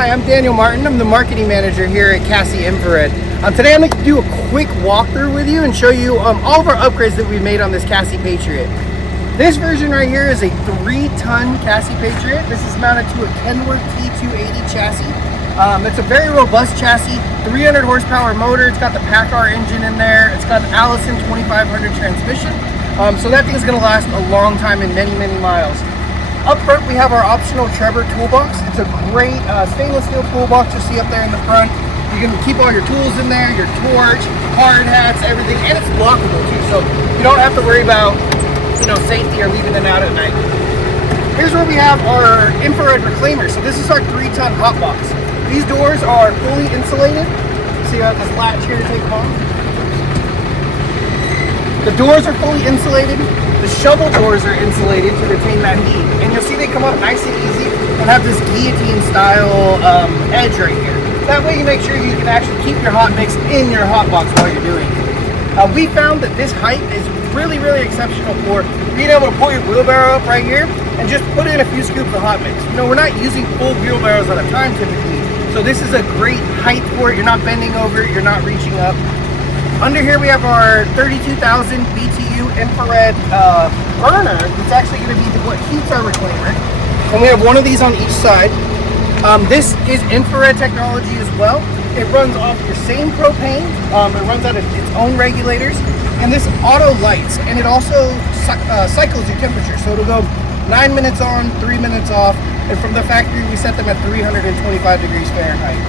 Hi, I'm Daniel Martin. I'm the marketing manager here at Cassie Infrared. Today I'm going to do a quick walkthrough with you and show you all of our upgrades that we've made on this Cassie Patriot. This version right here is a 3-ton Cassie Patriot. This is mounted to a Kenworth T280 chassis. It's a very robust chassis, 300 horsepower motor. It's got the PACCAR engine in there. It's got an Allison 2500 transmission. So that thing is going to last a long time and many, many miles. Up front, we have our optional Trevor toolbox. It's a great stainless steel toolbox you see up there in the front. You can keep all your tools in there, your torch, hard hats, everything, and it's lockable too, so you don't have to worry about, safety or leaving it out at night. Here's where we have our infrared reclaimer. So this is our 3-ton hot box. These doors are fully insulated. So you have this latch here to take them off. The doors are fully insulated. The shovel doors are insulated to retain that heat. And you'll see they come up nice and easy and have this guillotine style edge right here. That way you make sure you can actually keep your hot mix in your hot box while you're doing it. We found that this height is really, really exceptional for being able to pull your wheelbarrow up right here and just put in a few scoops of hot mix. We're not using full wheelbarrows at a time typically. So this is a great height for it. You're not bending over, you're not reaching up. Under here we have our 32,000 BTU infrared burner. It's actually going to be what heats our reclaimer. And we have one of these on each side. This is infrared technology as well. It runs off the same propane. It runs out of its own regulators. And this auto lights. And it also cycles your temperature. So it'll go 9 minutes on, 3 minutes off. And from the factory, we set them at 325 degrees Fahrenheit.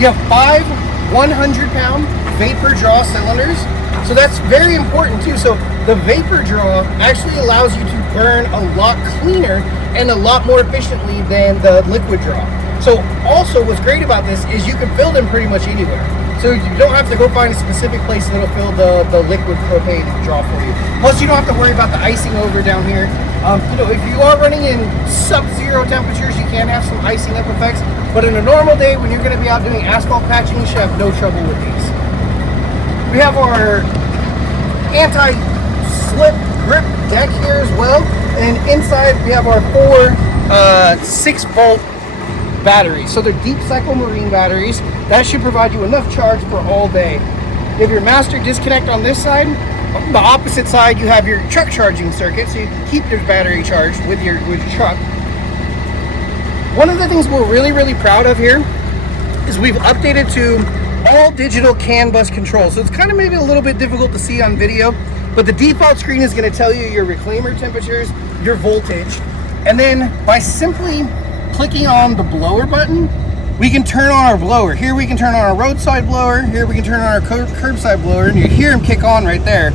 You have 5 100-pound vapor draw cylinders. So that's very important too. So the vapor draw actually allows you to burn a lot cleaner and a lot more efficiently than the liquid draw. So also what's great about this is you can fill them pretty much anywhere. So you don't have to go find a specific place that'll fill the liquid propane draw for you. Plus you don't have to worry about the icing over down here. If you are running in sub-zero temperatures, you can have some icing up effects. But in a normal day, when you're going to be out doing asphalt patching, you should have no trouble with these. We have our anti-slip grip deck here as well. And inside we have our 4 6-volt batteries. So they're deep cycle marine batteries. That should provide you enough charge for all day. You have your master disconnect on this side. On the opposite side, you have your truck charging circuit, so you can keep your battery charged with your truck. One of the things we're really, really proud of here is we've updated to all digital CAN bus control. So it's kind of maybe a little bit difficult to see on video, but the default screen is going to tell you your reclaimer temperatures, your voltage, and then by simply clicking on the blower button, we can turn on our blower. Here we can turn on our roadside blower, here we can turn on our curbside blower, and you hear them kick on right there.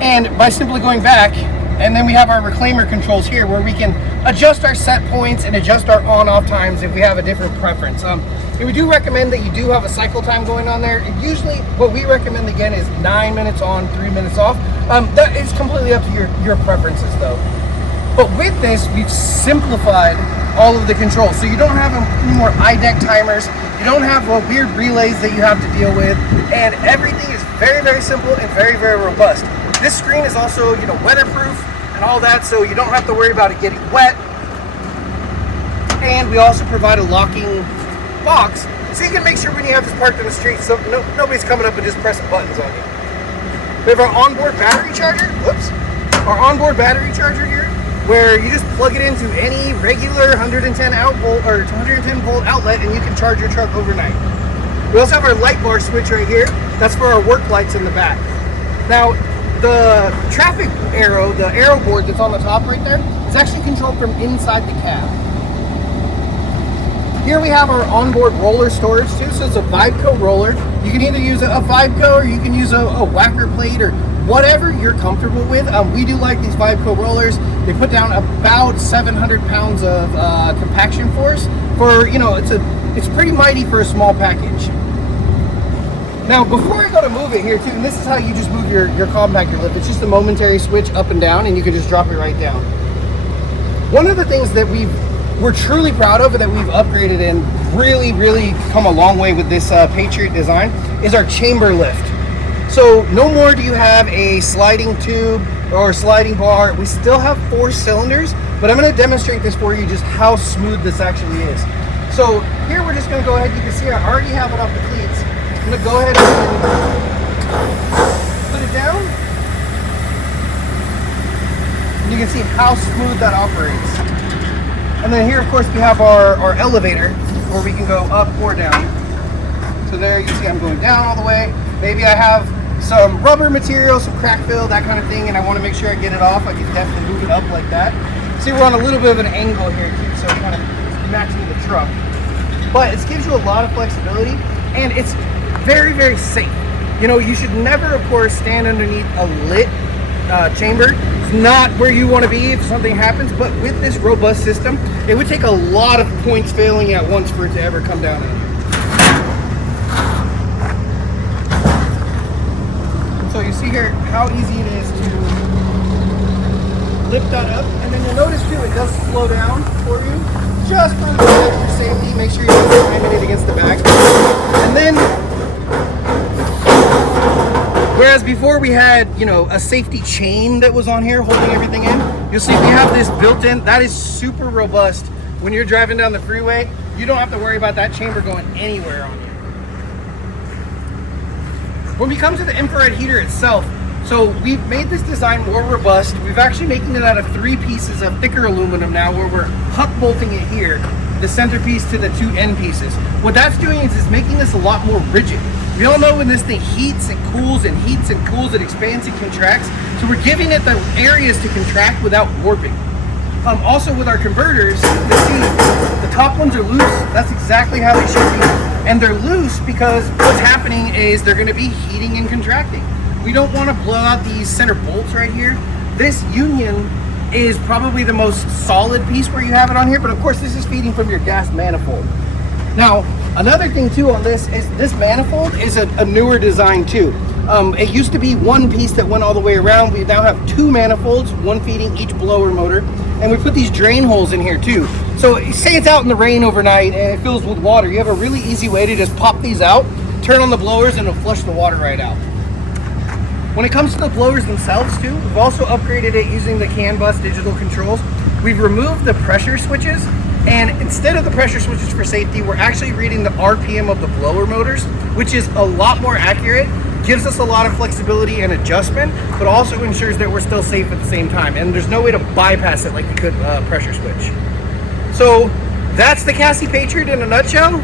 And by simply going back, and then we have our reclaimer controls here where we can adjust our set points and adjust our on-off times if we have a different preference. We do recommend that you do have a cycle time going on there. Usually what we recommend again is 9 minutes on, 3 minutes off. That is completely up to your preferences though. But with this, we've simplified all of the controls. So you don't have any more iDeck timers. You don't have weird relays that you have to deal with. And everything is very, very simple and very, very robust. This screen is also, weatherproof and all that, so you don't have to worry about it getting wet. And we also provide a locking box, so you can make sure when you have this parked in the street, so nobody's coming up and just pressing buttons on you. We have our onboard battery charger. Our onboard battery charger here, where you just plug it into any regular 110 volt outlet, and you can charge your truck overnight. We also have our light bar switch right here. That's for our work lights in the back. Now, the traffic arrow, the arrow board that's on the top right there, is actually controlled from inside the cab. Here we have our onboard roller storage too, so it's a Vibeco roller. You can either use a Vibeco or you can use a whacker plate or whatever you're comfortable with. We do like these Vibeco rollers. They put down about 700 pounds of compaction force. It's pretty mighty for a small package. Now, before I go to move it here too, and this is how you just move your compactor lift. It's just a momentary switch up and down, and you can just drop it right down. One of the things that we're truly proud of and that we've upgraded and really, really come a long way with this Patriot design is our chamber lift. So no more do you have a sliding tube or sliding bar. We still have 4 cylinders, But I'm going to demonstrate this for you, just how smooth this actually is. So here we're just going to go ahead, you can see I already have it off the cleats. I'm going to go ahead and put it down. And you can see how smooth that operates. And then here, of course, we have our elevator where we can go up or down. So there you can see I'm going down all the way. Maybe I have some rubber material, some crack fill, that kind of thing, and I want to make sure I get it off. I can definitely move it up like that. See, we're on a little bit of an angle here too, so it kind of matching the truck. But it gives you a lot of flexibility, and it's very, very safe. You know, you should never, of course, stand underneath a lit chamber. It's not where you want to be if something happens, but with this robust system, it would take a lot of points failing at once for it to ever come down on you. So you see here how easy it is to lift that up, and then you'll notice too it does slow down for you, just for the extra safety. Make sure you're timing it against the back. And then, whereas before we had, you know, a safety chain that was on here holding everything in, you'll see we have this built-in that is super robust. When you're driving down the freeway, you don't have to worry about that chamber going anywhere on you. When we come to the infrared heater itself, so we've made this design more robust. We've actually making it out of 3 pieces of thicker aluminum now, where we're hot bolting it here, the centerpiece to the 2 end pieces. What that's doing is it's making this a lot more rigid. We all know when this thing heats and cools and heats and cools, it expands and contracts. So we're giving it the areas to contract without warping. Also with our converters, the top ones are loose. That's exactly how they should be. And they're loose because what's happening is they're going to be heating and contracting. We don't want to blow out these center bolts right here. This union is probably the most solid piece where you have it on here, but of course this is feeding from your gas manifold. Now, another thing too on this is this manifold is a newer design too. It used to be 1 piece that went all the way around. We now have 2 manifolds, 1 feeding each blower motor. And we put these drain holes in here too. So say it's out in the rain overnight and it fills with water. You have a really easy way to just pop these out, turn on the blowers, and it'll flush the water right out. When it comes to the blowers themselves too, we've also upgraded it using the CAN bus digital controls. We've removed the pressure switches, and instead of the pressure switches for safety, we're actually reading the RPM of the blower motors, which is a lot more accurate, gives us a lot of flexibility and adjustment, but also ensures that we're still safe at the same time. And there's no way to bypass it like we could pressure switch. So that's the Cassie Patriot in a nutshell.